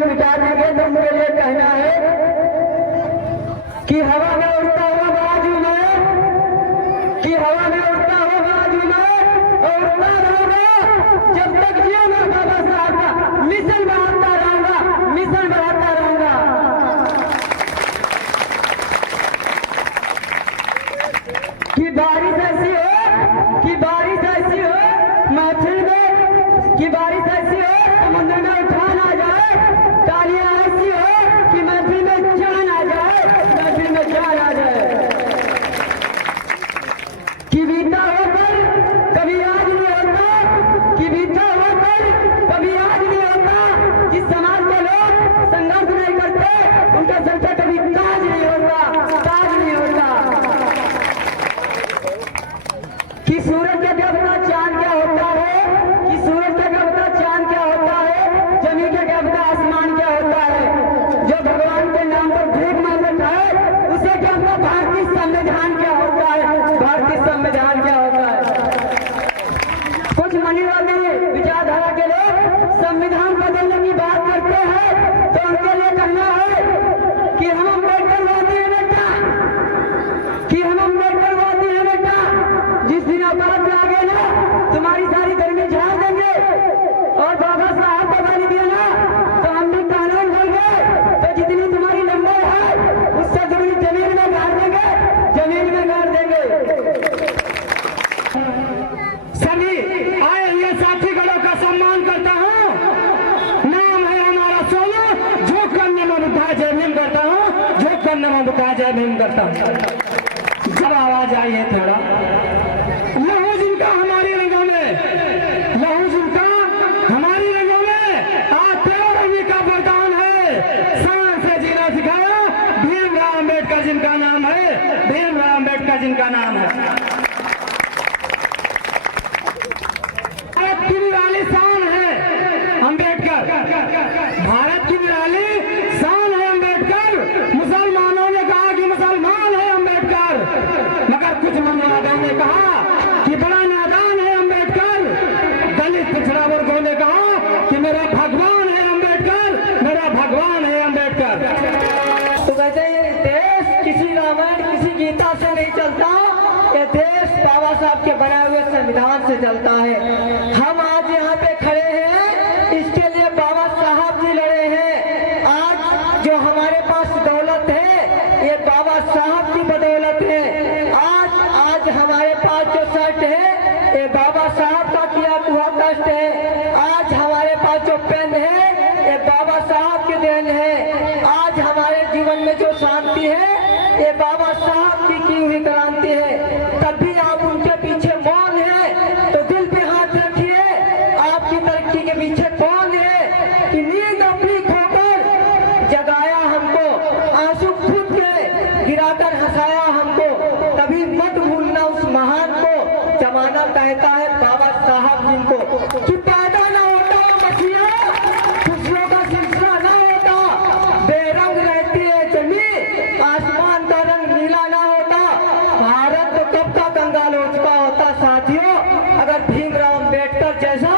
को मिटा देंगे तो मुझे ये कहना है कि हवा में उड़ता हुआ बाजू में, कि हवा में उड़ता हुआ बाजू में और उड़ता रहूंगा जब तक जियूंगा बाबा साहब का मिशन बढ़ाता रहूंगा, मिशन बढ़ाता रहूंगा। कि बारिश ऐसी हो, कि बारिश ऐसी हो महफिल में, कि बारिश ऐसी हो समुद्र में उफान आ जाए, तालियां ऐसी हो कि महफिल में जान आ जाए, महफिल में जान आ जाए। कि बीता होकर कभी याद नहीं होता, कि बीता होकर कभी याद नहीं होता। जिस समाज के लोग संघर्ष नहीं करते उनके सर पे कभी ताज नहीं होता, ताज नहीं होता। कि सूरज का देवता चांद क्या होता है, कि सूरज का देवता चांद क्या होता है, जमीन का देवता आसमान क्या होता है। जो भगवान के नाम पर भीख मांग रखा है उसे क्या होता, भारतीय संविधान क्या होता है, भारतीय संविधान क्या होता है। कुछ मनीवादी विचारधारा के लोग संविधान बदलने की बात करते हैं तो उनके लिए कहना है कि हम अम्बेडकरवादी हैं बेटा, कि हम अम्बेडकरवादी हैं बेटा। जिस दिन औकात में आ गए ना तुम्हारी सारी गर्मी झाड़ देंगे और बाबा साहब को गाली दिया ना तो हम भी कानून भूल गए, तो जितनी तुम्हारी लंबाई है उससे दुगनी जमीन में गाड़ देंगे, जमीन में गाड़ देंगे। सभी आए हुए साथी गणों का सम्मान करता हूँ। नाम है हमारा सोनू, जो करने में बुद्धा जय भीम करता हूँ, जो करने में बुद्धा जय भीम करता हूँ। जब आवाज आई है थोड़ा लहू जिनका हमारी रंगों में, लहू जिनका हमारी रंगों में, आज 13 रंगी का वरदान है। शान से जीना सिखाया भीमराव अम्बेडकर जिनका नाम है, भीमराव अम्बेडकर जिनका नाम है। भारत की निराली शान है अम्बेडकर, भारत की निराली शान है अम्बेडकर। मुसलमानों ने कहा कि मुसलमान है अम्बेडकर, मगर कुछ मनवादों ने कहा कि बड़ा नादान है अम्बेडकर। दलित पिछड़ा वर्गों ने कहा कि मेरा भगवान है अम्बेडकर, मेरा भगवान है अम्बेडकर। तो कहते हैं ये देश किसी रामायण किसी गीता से नहीं चलता, ये देश बाबा साहब के बनाए हुए संविधान से चलता है। हम आज यहाँ पे खड़े हैं इसके लिए बाबा साहब जी लड़े हैं। आज जो हमारे पास दौलत है ये बाबा साहब की बदौलत है। आज हमारे पास जो शर्ट है ये बाबा साहब का किया हुआ कष्ट है। आज हमारे पास जो पेन है ये बाबा साहब की देन है। आज हमारे जीवन में जो शांति है ये बाबा साहब की हुई क्रांति है। तब भी आप उनके पीछे मौन है तो दिल पे हाथ रखिए, आपकी तरक्की के पीछे कौन है कि नींद अपनी खोकर जगाया हमको, आंसू खुद के गिराकर हंसाया हमको। तभी मत भूलना उस महान को, जमाना कहता है बाबा साहब जिनको कि पैदा ना होता मसीहा, खुशियों का सिलसिला ना होता, बेरंग रहती है जमीन, आसमान का रंग नीला ना होता, भारत तो कब का कंगाल हो चुका होता साथियों, अगर भीमराव अम्बेडकर जैसा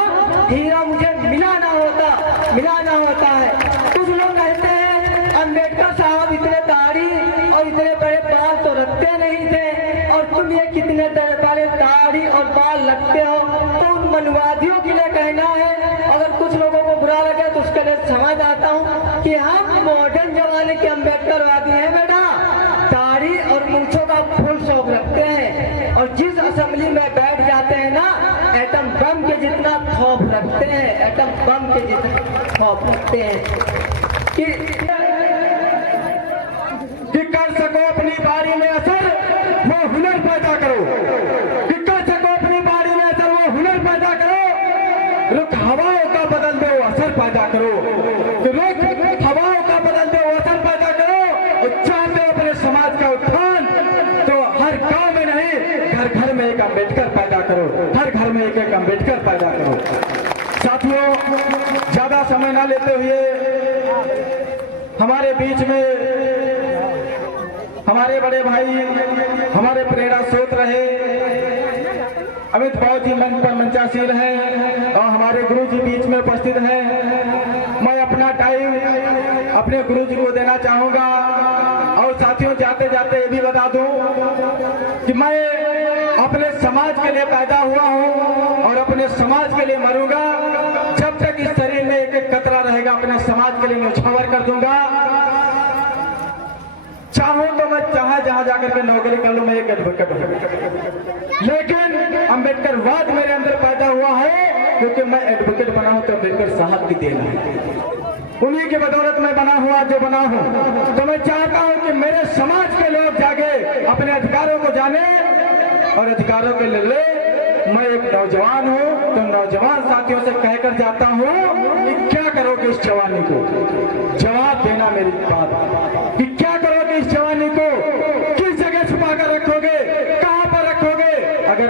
हीरा मुझे मिला ना होता है। कुछ लोग कहते हैं अम्बेडकर साहब इतने दाढ़ी और इतने बड़े बाल तो रखते नहीं थे और तुम ये कितने बड़े दाढ़ी और बाल रखते हो। तो उन मनवादियों के लिए कहना है, अगर कुछ लोगों को बुरा लगे तो उसके लिए समझ आता हूँ कि हम मॉडर्न जमाने के अम्बेडकरवादी हैं बेटा। दाढ़ी और मूंछों का फुल शौक रखते हैं और जिस असेंबली में बैठ जाते हैं ना एटम बम के जितना खौफ रखते हैं, एटम बम के जितना खौफ रखते हैं कि कर सको अपनी बारी में असर वो हुनर पैदा करो, कि कर सको अपनी बारी में असर वो हुनर पैदा करो। रुख हवाओं का बदल दो असर पैदा करो, रुख हवाओं का बदल दो असर पैदा करो। और चाहते हो अपने समाज का उत्थान तो हर गांव में नहीं घर घर में एक अम्बेडकर पैदा करो, हर घर में एक अम्बेडकर पैदा करो। साथियों ज्यादा समय न लेते हुए हमारे बीच में हमारे बड़े भाई हमारे प्रेरणा स्रोत रहे अमित भाव जी मंच पर मंचासीन हैं और हमारे गुरु जी बीच में उपस्थित हैं। मैं अपना बधाई अपने गुरुजी को देना चाहूंगा। और साथियों, जाते जाते ये भी बता दूं कि मैं अपने समाज के लिए पैदा हुआ हूं और अपने समाज के लिए मरूंगा। जब तक इस शरीर में एक एक कतरा रहेगा, अपने समाज के लिए न्यौछावर कर दूंगा। चाहूं तो मैं जहां जाकर के नौकरी कर लूं, मैं एक एडवोकेट हूं, लेकिन अम्बेडकरवाद मेरे अंदर पैदा हुआ है, क्योंकि मैं एडवोकेट बना हूं तो अम्बेडकर साहब की देन है। उन्हीं की बदौलत मैं बना हुआ जो बना हूं। तो मैं चाहता हूं कि मेरे समाज के लोग जागे, अपने अधिकारों को जाने और अधिकारों के लिए मैं एक नौजवान हूं, तो नौजवान साथियों से कहकर जाता हूं कि क्या करोगे इस जवानी को, जवाब देना मेरी बात कि क्या करोगे इस जवानी को, किस जगह छुपा कर रखोगे, कहां पर रखोगे। अगर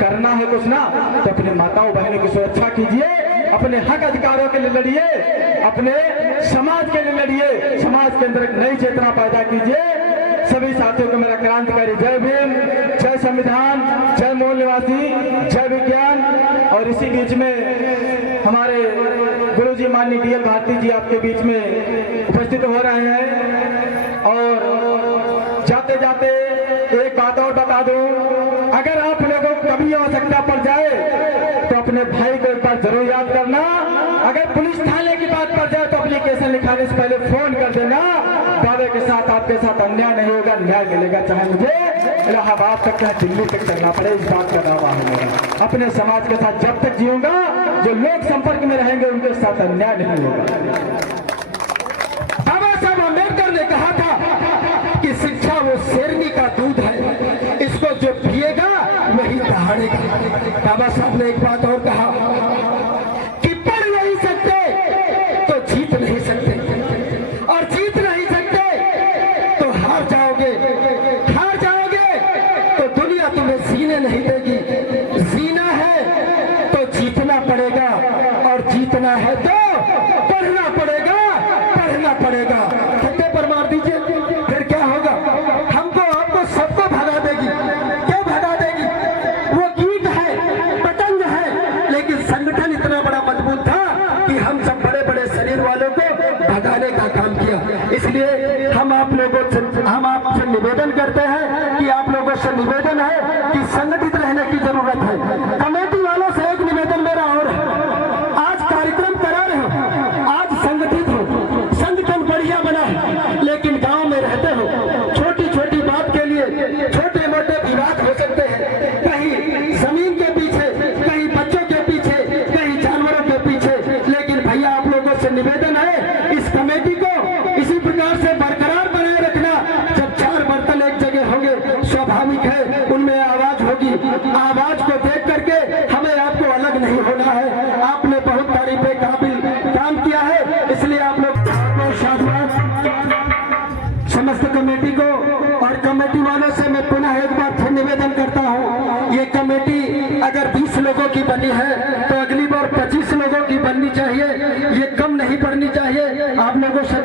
करना है कुछ ना तो अपने माताओं बहनों की सुरक्षा कीजिए, अपने हक अधिकारों के लिए लड़िए, अपने समाज के लिए लड़िए, समाज के अंदर एक नई चेतना पैदा कीजिए। सभी साथियों को मेरा क्रांतिकारी जय भीम, जय संविधान, जय मूल निवासी, जय विज्ञान। और इसी बीच में हमारे गुरुजी माननीय DL भारती जी आपके बीच में उपस्थित हो रहे हैं। और जाते जाते एक बात और बता दूं, अगर आप लोगों को कभी आवश्यकता पड़ जाए तो अपने भाई को एक बार जरूर याद करना। अगर पुलिस थाने की बात पड़ जाए तो एप्लीकेशन लिखाने से पहले फोन कर देना। दावे के साथ आपके साथ अन्याय नहीं होगा, न्याय मिलेगा, चाहे मुझे इलाहाबाद तक चाहे दिल्ली तक चलना पड़े। इस बात का दावा है मेरा। अपने समाज के साथ जब तक जीऊंगा, जो लोग संपर्क में रहेंगे उनके साथ अन्याय नहीं होगा। बाबा साहब अम्बेडकर ने कहा था कि शिक्षा वो शेरनी का दूध है, इसको जो पिएगा वही दहाड़ेगा। बाबा साहब ने एक बात और कहा कि पढ़ नहीं सकते तो जीत नहीं सकते, और जीत नहीं सकते तो हार जाओगे, हार जाओगे तो दुनिया तुम्हें जीने नहीं देगी। जीना है तो जीतना पड़ेगा, और जीतना है तो पढ़ना पड़ेगा, पढ़ना पड़ेगा। खत्ते पर मार दीजिए, फिर क्या होगा? हमको आपको सबको भगा देगी। क्यों भगा देगी? वो कीट है, पतंग है, लेकिन संगठन इतना बड़ा मजबूत था कि हम सब बड़े बड़े शरीर वालों को भगाने का काम किया। इसलिए हम आपसे निवेदन करते हैं कि आप लोगों से निवेदन है कि संगठित रहने की जरूरत है। कमेटी वालों से एक निवेदन मेरा और है, आज कार्यक्रम करा रहे हो, आज संगठित हो, संगठन बढ़िया बना है, लेकिन गांव में रहते हो, छोटी छोटी बात के लिए छोटे मोटे विवाद हो सकते हैं, कहीं जमीन के पीछे, कहीं बच्चों के पीछे, कहीं जानवरों के पीछे। लेकिन भैया आप लोगों से निवेदन है, इस कमेटी को इसी प्रकार से बरकरार बनाए रखना। जब 4 बर्तन एक जगह होंगे, स्वाभाविक है उनमें आवाज होगी। आवाज को देख करके हमें आपको अलग नहीं होना है। आपने बहुत तारीफे काबिल काम किया है, इसलिए आप लोग समस्त कमेटी को और कमेटी वालों से मैं पुनः एक बार फिर निवेदन करता हूँ, ये कमेटी अगर 20 लोगों की बनी है तो अगली बार 25 लोगों की बननी चाहिए, ये कम नहीं पड़नी चाहिए। आप लोगों से